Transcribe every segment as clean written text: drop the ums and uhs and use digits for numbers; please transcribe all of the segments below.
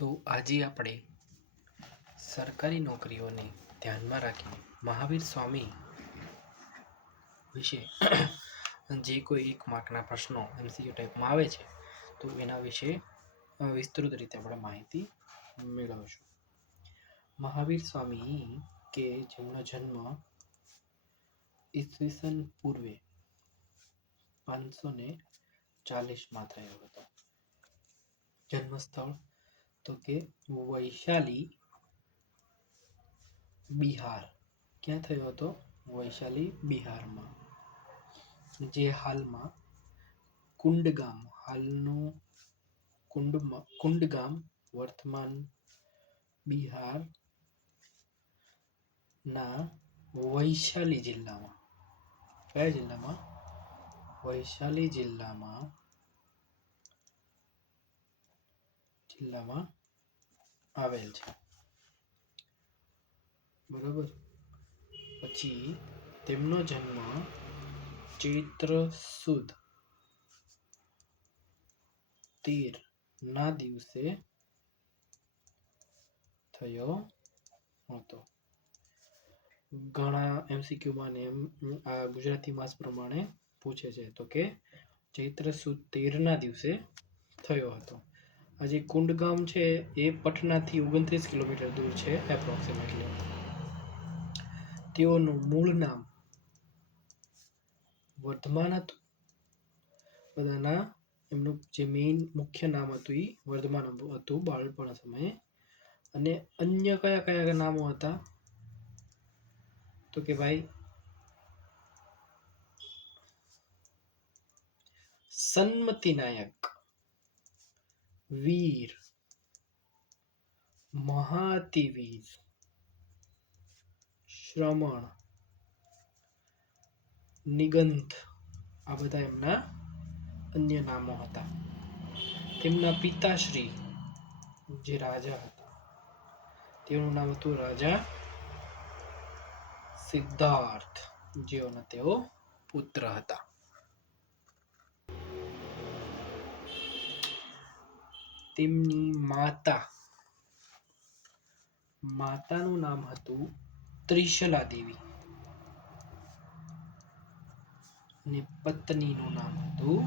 તો આજે આપણે સરકારી નોકરીઓને ધ્યાનમાં રાખીને મહાવીર સ્વામી વિશે જે કોઈ એક માર્કના પ્રશ્નો MCQ ટાઈપમાં આવે છે તો એના વિશે વિસ્તૃત રીતે આપણે માહિતી મેળવશું. મહાવીર સ્વામી કે જેમનો જન્મ ઈસવીસન પૂર્વે 540 થયો હતો. જન્મસ્થળ તો કે વૈશાલી, બિહાર. ક્યાં થયો હતો? વૈશાલી, બિહારમાં, જે હાલમાં કુંડગામ, હાલનું કુંડગામ વર્તમાન બિહાર ના વૈશાલી જિલ્લામાં, કયા જિલ્લામાં? વૈશાલી જિલ્લામાં આવેલ છે. બરોબર. પછી તેમનો જન્મ ચૈત્ર સુદ 13 ના દિવસે થયો હતો. ઘણા MCQ માં ને આ ગુજરાતી માસ પ્રમાણે પૂછે છે તો કે ચૈત્ર સુદ 13 ના દિવસે થયો હતો. આ જે કુંડગામ છે એ પટનાથી 29 કિલોમીટર દૂર છે એપ્રોક્સિમેટલી. તેઓનું મૂળ નામ વર્ધમાન હતું. બધાના એમનું જે મેઇન મુખ્ય નામ હતું એ વર્ધમાન હતું બાળપણ સમયે. અને અન્ય કયા કયા નામો હતા તો કે ભાઈ સન્મતિ નાયક, વીર, મહાતિવીર, શ્રમણ, નિગંધ, આ બધા એમના અન્ય નામો હતા. તેમના પિતાશ્રી જે રાજા હતા તેનું નામ હતું રાજા સિદ્ધાર્થ, જેઓના તેઓ પુત્ર હતા. તેમની માતાનું નામ હતું ત્રિશલા દેવી અને પત્નીનું નામ હતું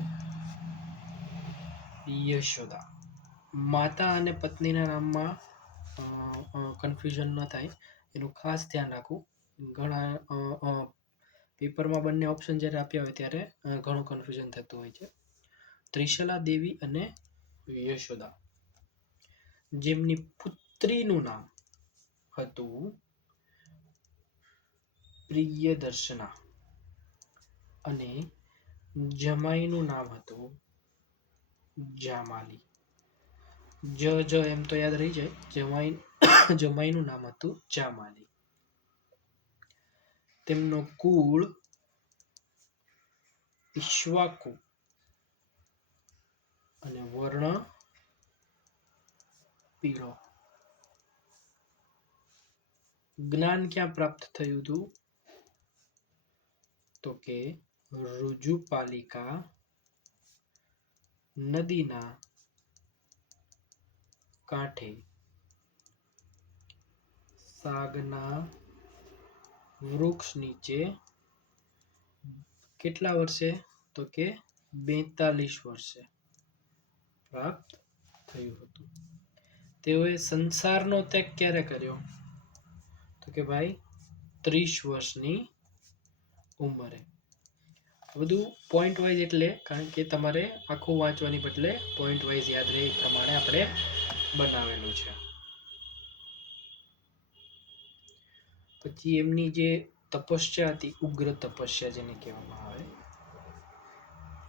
યશોદા. માતા અને પત્નીના નામમાં કન્ફ્યુઝન ન થાય એનું ખાસ ધ્યાન રાખવું. ઘણા પેપરમાં બંને ઓપ્શન જ્યારે આપ્યા હોય ત્યારે ઘણું કન્ફ્યુઝન થતું હોય છે. ત્રિશલા દેવી અને યશોદા. જેમની પુત્રીનું નામ હતું પ્રિયદર્શના અને જમાઈનું નામ હતું જામાલી. એમ તો યાદ રહી જાય. જમાઈનું નામ હતું જામાલી. તેમનો કુળ ઈક્ષ્વાકુ અને વર્ણ પીળો. જ્ઞાન ક્યાં પ્રાપ્ત થયું હતું તો કે ઋજુપાલિકા નદીના કાંઠે સાગના વૃક્ષ નીચે. કેટલા વર્ષે તો કે 42 વર્ષે પ્રાપ્ત થયું હતું. તેઓએ સંસારનો ત્યાગ ક્યારે કર્યો તો કે ભાઈ 30 વર્ષની ઉંમરે. બધું પોઈન્ટ વાઇઝ, એટલે કારણ કે તમારે આખું વાંચવાની બદલે પોઈન્ટ વાઇઝ યાદ રહે એ પ્રમાણે આપણે બનાવેલું છે. પછી એમની જે તપસ્યા હતી, ઉગ્ર તપસ્યા જેને કહેવામાં આવે,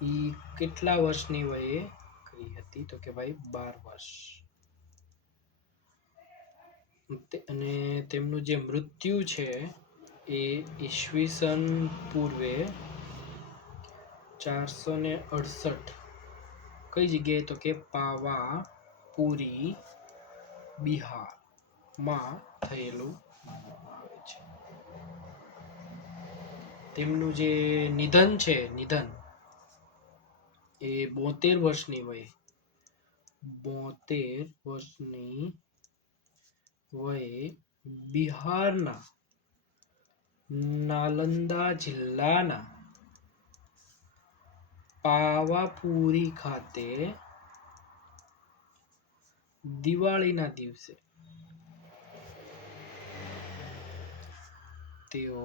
એ કેટલા વર્ષની વયે કરી હતી તો કે ભાઈ 12 વર્ષ. અને તેમનું જે મૃત્યુ છે એ ઈસવીસન પૂર્વે 468 કઈ જગ્યાએ તો કે પાવાપુરી, બિહારમાં થયેલું માનવામાં આવે છે. તેમનું જે નિધન એ 72 વર્ષની વયે 72 વર્ષની વયે બિહારના નાલંદા જિલ્લાના પાવાપુરી ખાતે દિવાળીના દિવસે તેઓ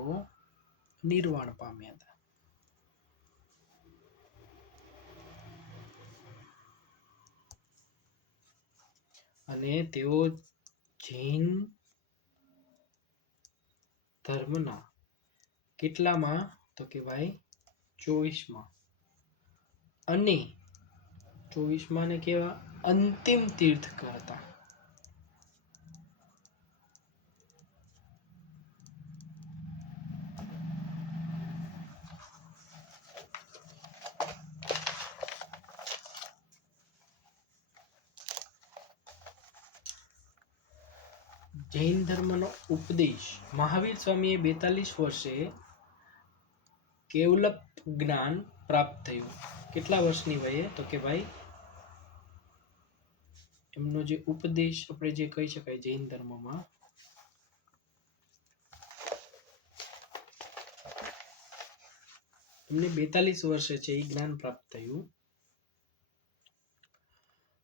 નિર્વાણ પામ્યા હતા. અને તેઓ જૈન ધર્મના કેટલામાં? તો કે ભાઈ 24માં. અને 24માં ને કેવા અંતિમ તીર્થકર હતા. જૈન ધર્મનો ઉપદેશ. મહાવીર સ્વામીએ 42 વર્ષે કેવલપ જ્ઞાન પ્રાપ્ત થયું. કેટલા વર્ષની વયે? તો કે ભાઈ એમનો જે ઉપદેશ આપણે જે કહી શકાય જૈન ધર્મમાં, એમને 42 વર્ષે છે એ જ્ઞાન પ્રાપ્ત થયું.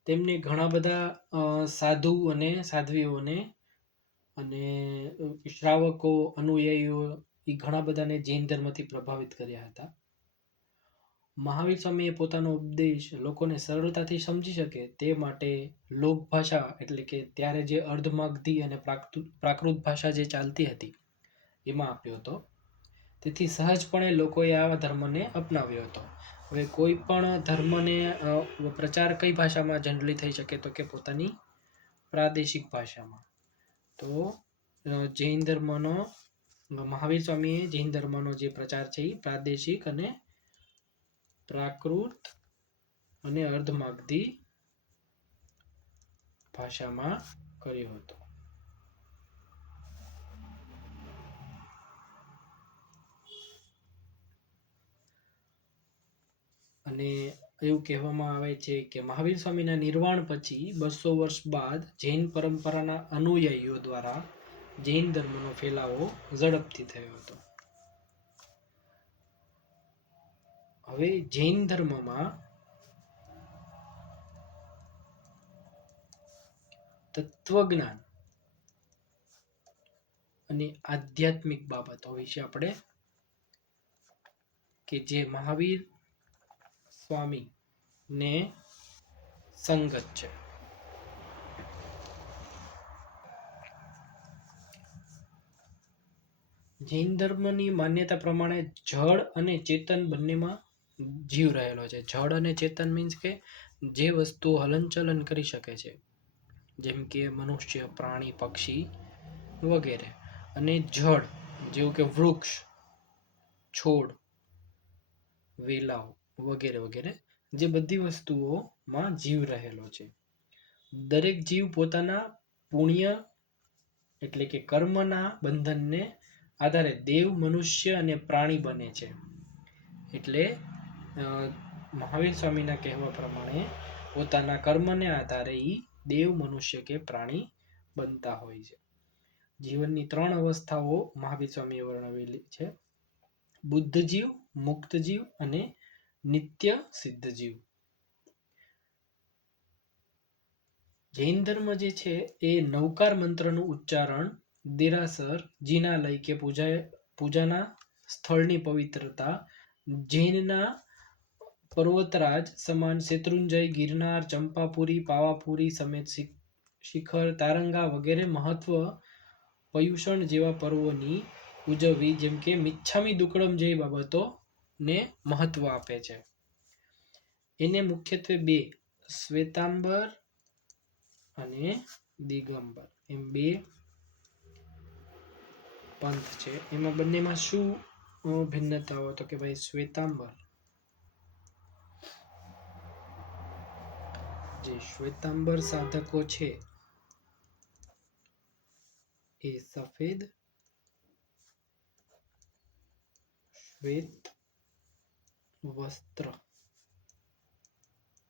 તેમને ઘણા બધા સાધુ અને સાધ્વીઓને અને શ્રાવકો અનુયાયીઓ એ ઘણા બધાને જૈન ધર્મથી પ્રભાવિત કર્યા હતા. મહાવીર સ્વામીએ પોતાનો ઉપદેશ લોકોને સરળતાથી સમજી શકે તે માટે લોક ભાષા એટલે કે ત્યારે જે અર્ધમાગધી અને પ્રાકૃત ભાષા જે ચાલતી હતી એમાં આપ્યો હતો. તેથી સહજપણે લોકોએ આ ધર્મને અપનાવ્યો હતો. હવે કોઈ પણ ધર્મને પ્રચાર કઈ ભાષામાં જનરલી થઈ શકે? તો કે પોતાની પ્રાદેશિક ભાષામાં. તો જૈન ધર્મનો મહાવીર સ્વામીએ જૈન ધર્મનો જે પ્રચાર છે એ પ્રાદેશિક અને પ્રાકૃત અને અર્ધમાગધી ભાષામાં કર્યો હતો. અને એવું કહેવામાં આવે છે કે મહાવીર સ્વામીના નિર્વાણ પછી 200 વર્ષ બાદ જૈન પરંપરાના અનુયાયીઓ દ્વારા જૈન ધર્મનો ફેલાવો ઝડપથી થયો હતો. હવે જૈન ધર્મમાં તત્વજ્ઞાન અને આધ્યાત્મિક બાબતો વિશે આપણે કે જે મહાવીર સ્વામી ને સંગત છે. જૈન ધર્મની માન્યતા પ્રમાણે જળ અને ચેતન બંનેમાં જીવ રહેલો છે. જળ અને ચેતન મીન્સ કે જે વસ્તુ હલનચલન કરી શકે છે, જેમ કે મનુષ્ય, પ્રાણી, પક્ષી વગેરે. અને જળ જેવું કે વૃક્ષ, છોડ, વેલાઓ વગેરે વગેરે, જે બધી વસ્તુઓમાં જીવ રહેલો છે. દરેક જીવ પોતાના પુણ્ય એટલે કે કર્મના બંધનને આધારે દેવ, મનુષ્ય અને પ્રાણી બને છે. એટલે મહાવીર સ્વામીના કહેવા પ્રમાણે પોતાના કર્મને આધારે દેવ, મનુષ્ય કે પ્રાણી બનતા હોય છે. જીવનની 3 અવસ્થાઓ મહાવીર સ્વામીએ વર્ણવેલી છે: બુદ્ધ જીવ, મુક્ત જીવ અને નિત્ય સિદ્ધ જીવ. જૈન ધર્મ જે છે એ નવકાર મંત્રનું ઉચ્ચારણ, દેરાસર, જિનાલય કે પૂજાના સ્થળની પવિત્રતા, જૈનના પર્વતરાજ સમાન શેત્રુંજય, ગિરનાર, ચંપાપુરી, પાવાપુરી સમેત શિખર, તારંગા વગેરે મહત્વ, પર્યુષણ જેવા પર્વોની ઉજવણી જેમ કે મિચ્છામી દુક્કડમ જેવી બાબતોને મહત્વ આપે છે. એને મુખ્યત્વે 2 શ્વેતાંબર અને દિગંબર એમ 2 પંથ છે. એમાં બંનેમાં શું ભિન્નતાઓ? તો કે ભાઈ શ્વેતાંબર, જે શ્વેતાંબર સાધકો છે એ સફેદ શ્વેત વસ્ત્ર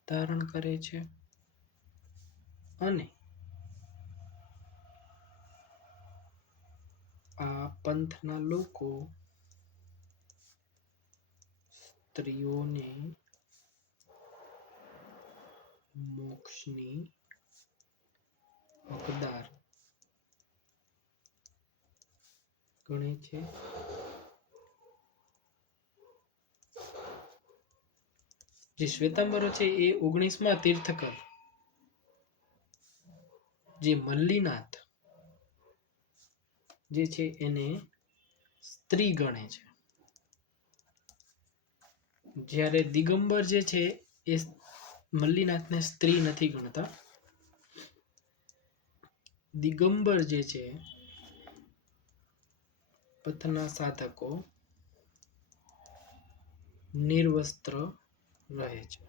ધારણ કરે છે. અને આ પંથના લોકો સ્ત્રીઓને મોક્ષની હકદાર ગણે છે. જે શ્વેતાંબરો છે એ 19મા તીર્થકર જે મલ્લીનાથ જે છે એને સ્ત્રી ગણે છે, જ્યારે દિગંબર જે છે એ મલ્લીનાથને સ્ત્રી નથી ગણતા. દિગંબર જે છે પથના સાધકો નિર્વસ્ત્ર રહે છે.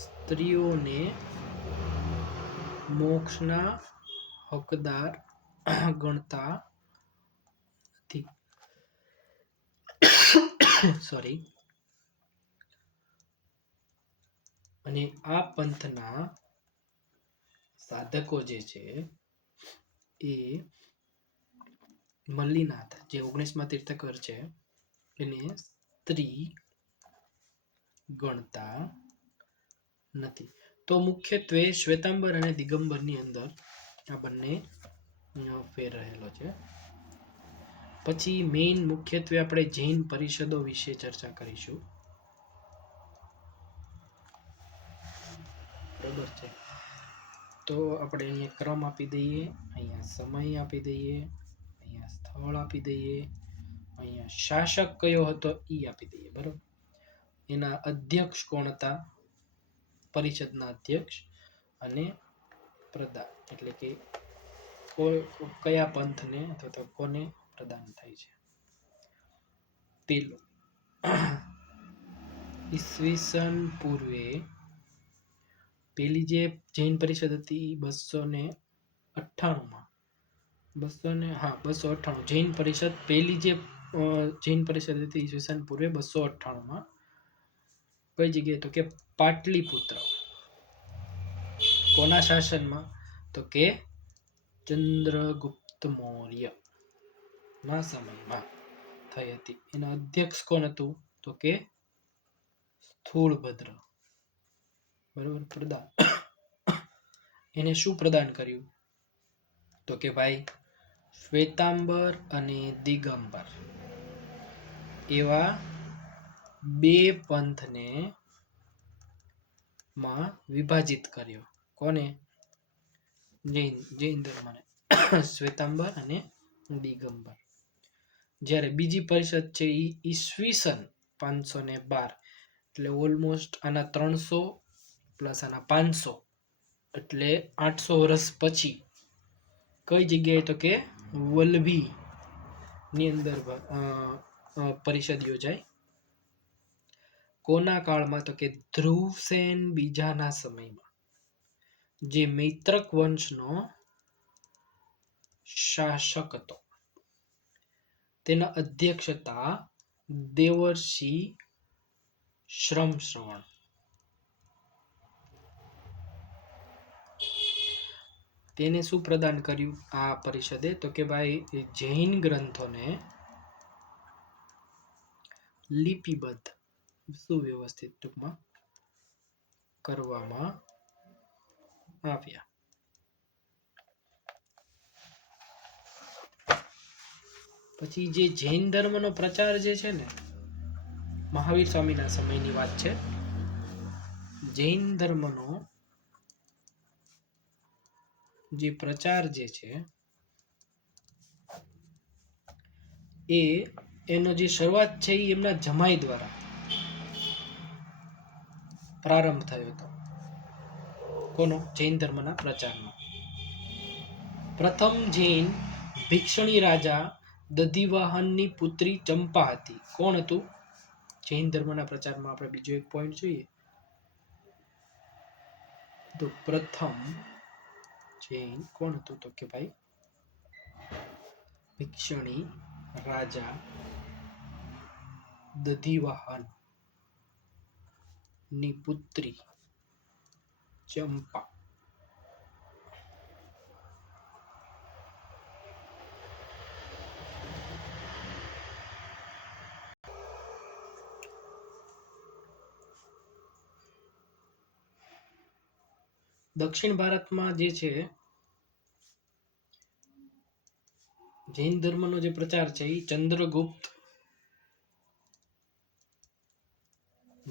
સ્ત્રીઓને મોક્ષના હકદાર ગણતા નથી. સોરી. અને આ પંથના સાધકો જે છે એ મલ્લીનાથ જે 19મા તીર્થકર છે એને સ્ત્રી ગણતા નથી. તો મુખ્યત્વે શ્વેતાંબર અને દિગંબરની અંદર આ બંને ફેર રહેલો છે. પછી મેઇન મુખ્યત્વે આપણે જૈન પરિષદો વિશે ચર્ચા કરીશું. બરોબર છે. તો આપણે અહીંયા ક્રમ આપી દઈએ, અહીંયા સમય આપી દઈએ, અહીંયા સ્થળ આપી દઈએ, અહીંયા શાસક કયો હતો ઈ આપી દઈએ. બરોબર. એના અધ્યક્ષ કોણ હતા? પરિષદના અધ્યક્ષ અને પ્રધાન, એટલે કે કયા પંથને અથવા તો કોને પ્રદાન થાય છે. પેલું ઈસવીસન પૂર્વે પેલી જે જૈન પરિષદ હતી 298માં 298 જૈન પરિષદ, પેલી જે જૈન પરિષદ હતી ઈસવીસન પૂર્વે 298માં કઈ જગ્યાએ? તો કે પાટલીપુત્ર. કોના શાસનમાં? તો કે ચંદ્રગુપ્ત મૌર્ય ના સમયમાં થઈ હતી. એના અધ્યક્ષ કોણ હતું? તો કે સ્થૂળભદ્ર. બરોબર. પ્રદાન એને શું પ્રદાન કર્યું? તો કે ભાઈ શ્વેતાંબર અને દિગંબર એવા બે પંથને માં વિભાજિત કર્યો. કોને? જૈન ધર્મને. શ્વેતાંબર અને દિગંબર. જ્યારે બીજી પરિષદ છે એ ઈસવીસન 512 એટલે ઓલમોસ્ટ આના 300 પ્લસ આના 500 એટલે 800 વર્ષ પછી કઈ જગ્યાએ? તો કે વલ્લભી ની અંદર પરિષદ યોજાય. કોના કાળમાં? તો કે ધ્રુવસેન બીજાના સમયમાં, જે મૈત્રક વંશનો શાસક હતો. તેના અધ્યક્ષ હતા દેવર્ષિ શ્રમશ્રવણ. તેને શું પ્રદાન કર્યું આ પરિષદે? તો કે ભાઈ જૈન ગ્રંથોને લિપિબદ્ધ સુવ્યવસ્થિત ટૂંકમાં કરવામાં આવ્યા. પછી જે જૈન ધર્મનો પ્રચાર જે છે ને, મહાવીર સ્વામીના સમયની વાત છે. જૈન ધર્મનો જે પ્રચાર જે છે એનો જે શરૂઆત છે એ એમના જમાઈ દ્વારા પ્રારંભ થયો હતો. કોનો? જૈન ધર્મના પ્રચારનો. પ્રથમ જૈન ભિક્ષણી રાજા દધિવાહનની પુત્રી ચંપા હતી. કોણ હતું? જૈન ધર્મના પ્રચારમાં આપણે બીજો એક પોઈન્ટ જોઈએ તો પ્રથમ જૈન કોણ હતું? તો કે ભાઈ ભિક્ષણી રાજા દધિવાહન ની પુત્રી ચંપા દક્ષિણ ભારતમાં જે છે જૈન ધર્મનો જે પ્રચાર છે એ ચંદ્રગુપ્ત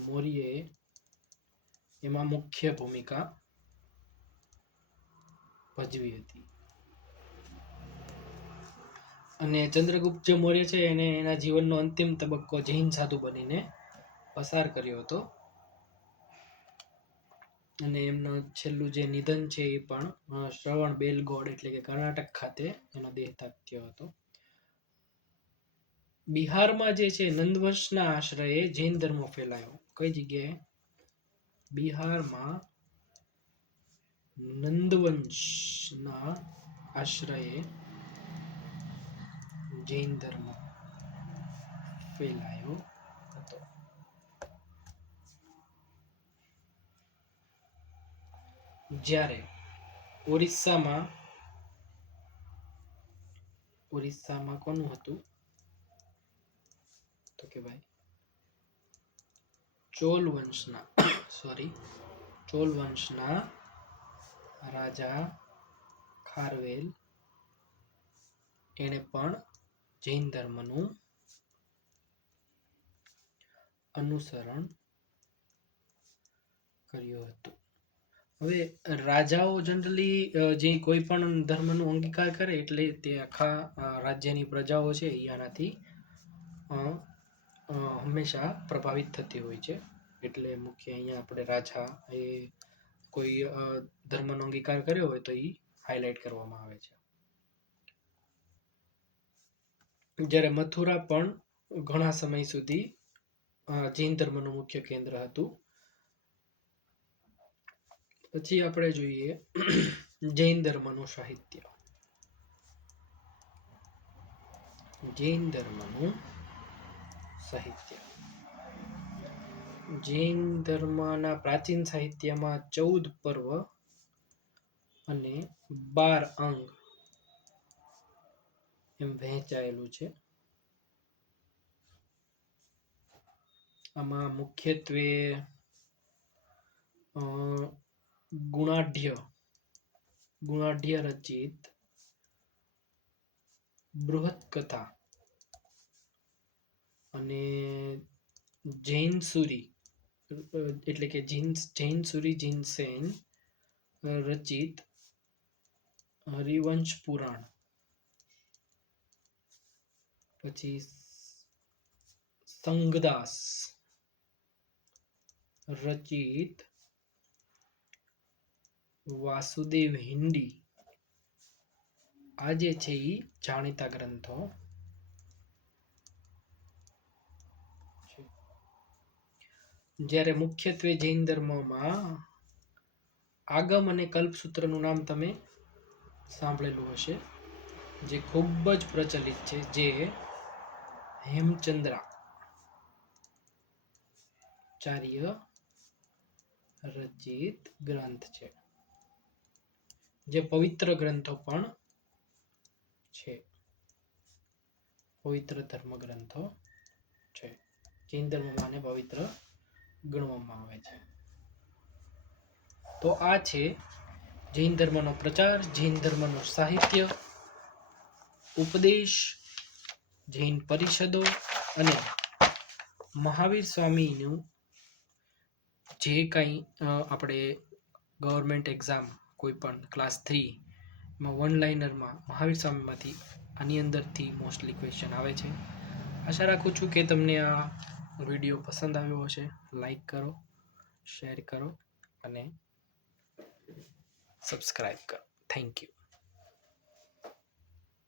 મૌર્યએ એમાં મુખ્ય ભૂમિકા ભજવી હતી. અને ચંદ્રગુપ્ત જે મૌર્ય છે એને એના જીવનનો અંતિમ તબક્કો જૈન સાધુ બનીને પસાર કર્યો હતો. અને એમનું છેલ્લું જે નિધન છે એ પણ શ્રવણ બેલગોળ એટલે કે કર્ણાટક ખાતે એનો દેહ ત્યક્યો હતો. બિહારમાં જે છે નંદવંશના આશ્રયે જૈન ધર્મ ફેલાયો. કઈ જગ્યાએ? બિહારમાં નંદવંશના આશ્રયે જૈન ધર્મ ફેલાયો હતો. જ્યારે ઓરિસ્સામાં કોનું હતું? તો કે ભાઈ ચોલ વંશના રાજા ખારવેલ એણે પણ જૈન ધર્મનું અનુસરણ કર્યું હતું. હવે રાજાઓ જનરલી જે કોઈ પણ ધર્મનો અંગીકાર કરે એટલે તે આખા રાજ્યની પ્રજાઓ છે એ આનાથી હંમેશા પ્રભાવિત થતી હોય છે. એટલે મુખ્ય અહીંયા આપણે રાજા એ કોઈ ધર્મનો અંગીકાર કર્યો હોય તો એ હાઇલાઇટ કરવામાં આવે છે. જ્યારે મથુરા પણ ઘણા સમય સુધી જૈન ધર્મનું મુખ્ય કેન્દ્ર હતું. પછી આપણે જોઈએ જૈન ધર્મનું સાહિત્ય. જૈન ધર્મનું સાહિત્ય. જૈન ધર્મના પ્રાચીન સાહિત્યમાં 14 પર્વ અને 12 અંગ એમ વહેંચાયેલું છે. આમાં મુખ્યત્વે ગુણાઢ્ય રચિત બૃહત કથા અને જૈનસુરી એટલે કે જૈનસુરી જૈનસેન રચિત હરિવંશ પુરાણ, પછી સંઘદાસ રચિત વાસુદેવ હિંડી, આ જે છે એ જાણીતા ગ્રંથો છે. જ્યારે મુખ્યત્વે જૈન ધર્મમાં આગમ અને કલ્પસૂત્રનું નામ તમે સાંભળેલું હશે, જે ખૂબ જ પ્રચલિત છે, જે હેમચંદ્રાચાર્ય રચિત ગ્રંથ છે, જે પવિત્ર ગ્રંથો પણ છે. પવિત્ર ધર્મ ગ્રંથો છે. જૈન ધર્મમાં આને પવિત્ર ગણવામાં આવે છે. તો આ છે જૈન ધર્મનો પ્રચાર, જૈન ધર્મનું સાહિત્ય, ઉપદેશ, જૈન પરિષદો અને મહાવીર સ્વામીનું જે કંઈ આપણે ગવર્મેન્ટ એક્ઝામ કોઈ પણ ક્લાસ 3માં વન લાઇનરમાં મહાવીર સ્વામીમાંથી આની અંદરથી મોસ્ટલી ક્વેશ્ચન આવે છે. આશા રાખું છું કે તમને આ વિડીયો પસંદ આવ્યો હશે. લાઈક કરો, શેર કરો અને સબસ્ક્રાઈબ કરો. Thank you.